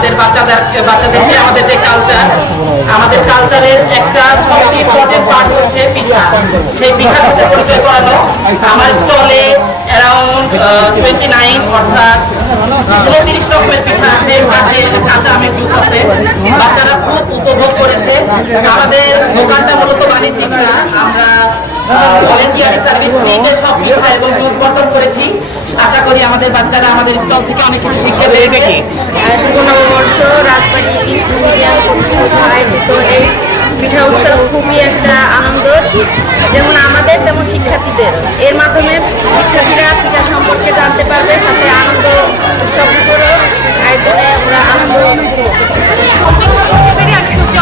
আমাদের বাচ্চাদেরকে আমাদের যে কালচার, আমাদের কালচারের একটা সবচেয়ে ইম্পর্টেন্ট পার্ট হচ্ছে পিঠা। সেই পিঠার সাথে পরিচয় করানো। আমার স্টলে অ্যারাউন্ড 29 অর্থাৎ 29 রকমের পিঠা আছে, কাঁচা আমের জুস আছে। বাচ্চারা খুব উপভোগ করেছে। আমাদের দোকানটা মূলত বাণিজ্যিক না, আমরা ভলেন্টিয়ারি সার্ভিস ফ্রিতে সব পিঠা এবং জুস বর্তন করেছি। আশা করি আমাদের বাচ্চারা আমাদের স্টল থেকে অনেক কিছু শিখতে পেরেছে। শুভ নববর্ষ রাজবাড়ী ইংলিশ মিডিয়াম কর্তৃপক্ষ আয়োজিত এই পিঠা উৎসব খুবই একটা আনন্দ, যেমন আমাদের তেমন শিক্ষার্থীদের। এর মাধ্যমে শিক্ষার্থীরা পিঠা সম্পর্কে জানতে পারবে, সাথে আনন্দ উৎসব আয়োজনে আমরা আনন্দ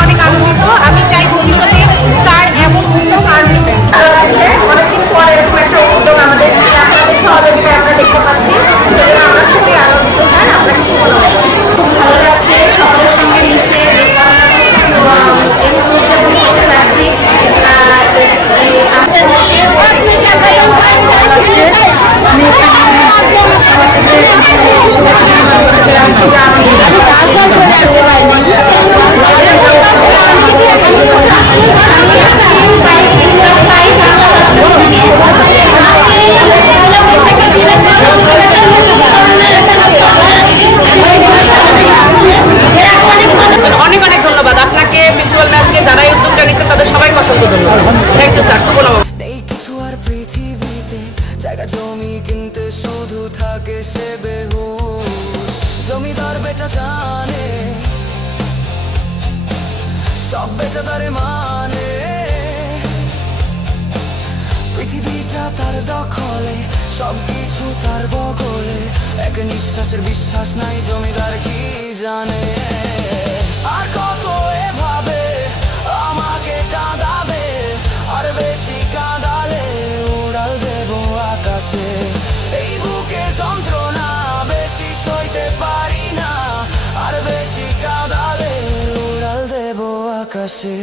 অনেক আনন্দিত। আমি চাই ভবিষ্যতে তার এমন উদ্যোগ আছে। অনেকদিন পরে এরকম একটা উদ্যোগ আমাদের আপনাদের সহযোগিতায় আমরা দেখতে পাচ্ছি, সেজন্য আমরা খুবই আনন্দিত। স্যার, আপনার কিছু বলবেন? খুব ভালো লাগছে সকলের সঙ্গে মিশে এই উদযাপন করতে পারছি। অনেক অনেক ধন্যবাদ আপনাকে, প্রিন্সিপাল ম্যামকে, যারা এই উদ্যোগটা নিচ্ছে তাদের সবাইকে অসংখ্য ধন্যবাদ। Thank you sir. শুভ নববর্ষ। কিছু আর পৃথিবীতে জায়গা জমি কিনতে শুধু থাকে সে বেহুশ। জমিদার বেটা জানে সব বেটা তারে মানে, পৃথিবীটা তার দখলে, সবকিছু তার বগলে। এক নিঃশ্বাসের বিশ্বাস নাই, জমিদার কি জানে। আর কত এভাবে আমাকে কাঁদাবে, আর বেশি কাঁদালে উড়াল দেব আকাশে। এই বুকে যন্ত্রণা বেশি সইতে পারি না, আর বেশি কাঁদালে উড়াল দেব আকাশে।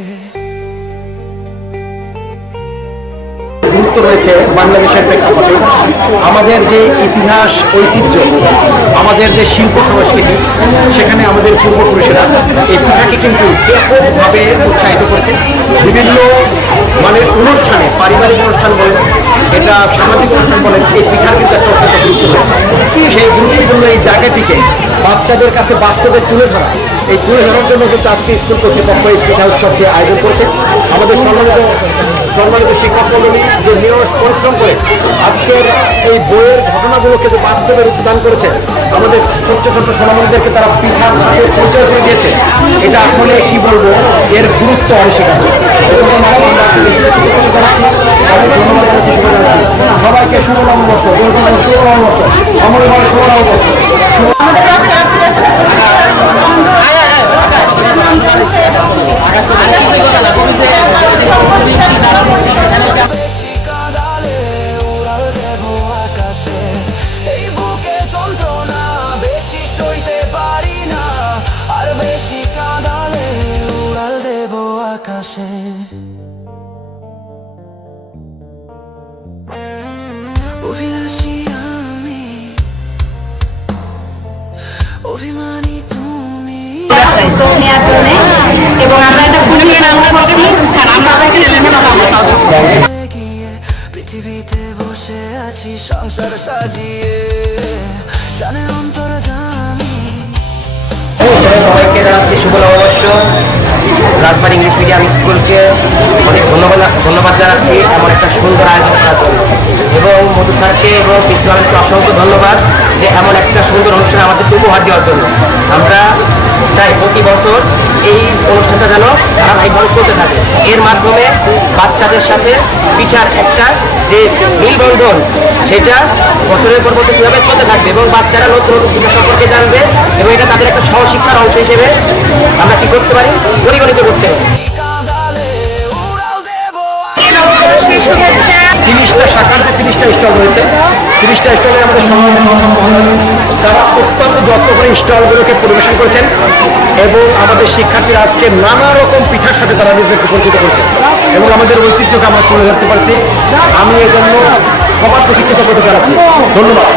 গুরুত্ব রয়েছে বাংলাদেশের প্রেক্ষাপটে। আমাদের যে ইতিহাস, ঐতিহ্য, আমাদের যে শিল্প সংস্কৃতি, সেখানে আমাদের পূর্বপুরুষেরা এই পিঠাকে কিন্তু ব্যাপকভাবে উৎসাহিত করেছে। বিভিন্ন অনুষ্ঠানে, পারিবারিক অনুষ্ঠান বলেন, এটা সামাজিক অনুষ্ঠান বলেন, এই পিঠার কিন্তু একটা অত্যন্ত গুরুত্ব রয়েছে। সেই গুরুত্বপূর্ণ এই জায়গাটিকে বাচ্চাদের কাছে বাস্তবে তুলে ধরা, এই তুলে ধরার জন্য কিন্তু আজকে স্কুল কর্তৃপক্ষ এই পিঠা উৎসবকে আয়োজন করেছে। আমাদের সম্মানিত শিক্ষক মণ্ডলী যে নিয়ম পরিশ্রম করে আজকের এই বইয়ের ঘটনাগুলোকে যে বাস্তবে রূপদান করেছে, আমাদের ছোট্ট ছোট্ট সোনামণিদেরকে তারা পিঠার সাথে পরিচয় করে দিয়েছে। এটা আসলে কি বলবো, এর গুরুত্ব অনস্বীকার্য। সবাইকে শুভ নববর্ষ, শুভ নববর্ষ, অমরভাবে শুভ নববর্ষ। বেশি কাঁদালে উড়াল দেব আকাশে। এই বুকে যন্ত্রণা বেশি সইতে পারি না, আর বেশি কাঁদালে উড়াল দেব আকাশে। অভিলাষী আমি, অভিমানী তুমি। উদ্যোগ নেওয়ার জন্য, এবং আমরা এটা খুবই গিয়ে পৃথিবীতে বসে আছি সংসার সাজিয়ে, জানে অন্তর জানি। সবাইকে জানাচ্ছি শুভ নববর্ষ। রাজবাড়ী ইংলিশ মিডিয়াম স্কুলকে অনেক ধন্যবাদ জানাচ্ছি এমন একটা সুন্দর আয়োজন করার জন্য, এবং মধু স্যারকে এবং প্রিন্সিপালকে অসংখ্য ধন্যবাদ যে এমন একটা সুন্দর অনুষ্ঠান আমাদের উপহার দেওয়ার জন্য। আমরা চাই প্রতি বছর এই অনুষ্ঠানটা যেন ধারাবাহিকভাবে চলতে থাকে। এর মাধ্যমে বাচ্চাদের সাথে পিঠার একটা যে মিলবন্ধন, সেটা বছরের পর বছর কীভাবে চলতে থাকবে, এবং বাচ্চারা নতুন নতুন পিঠা সম্পর্কে জানবে, এবং এটা তাদের একটা সহশিক্ষার অংশ হিসেবে আমরা কি করতে পারি, পরিগণিত করতে পারি। 30টা শাখার যে 30টা স্টল রয়েছে, 30টা স্টলে আমাদের তারা অত্যন্ত যত্ন করে স্টলগুলোকে পরিবেশন করেছেন, এবং আমাদের শিক্ষার্থীরা আজকে নানা রকম পিঠার সাথে তারা নিজেদেরকে পরিচিত করছে, এবং আমাদের ঐতিহ্যকে আমরা তুলে ধরতে পারছি। আমি এজন্য সবার প্রতি কৃতজ্ঞতা জানাচ্ছি। ধন্যবাদ।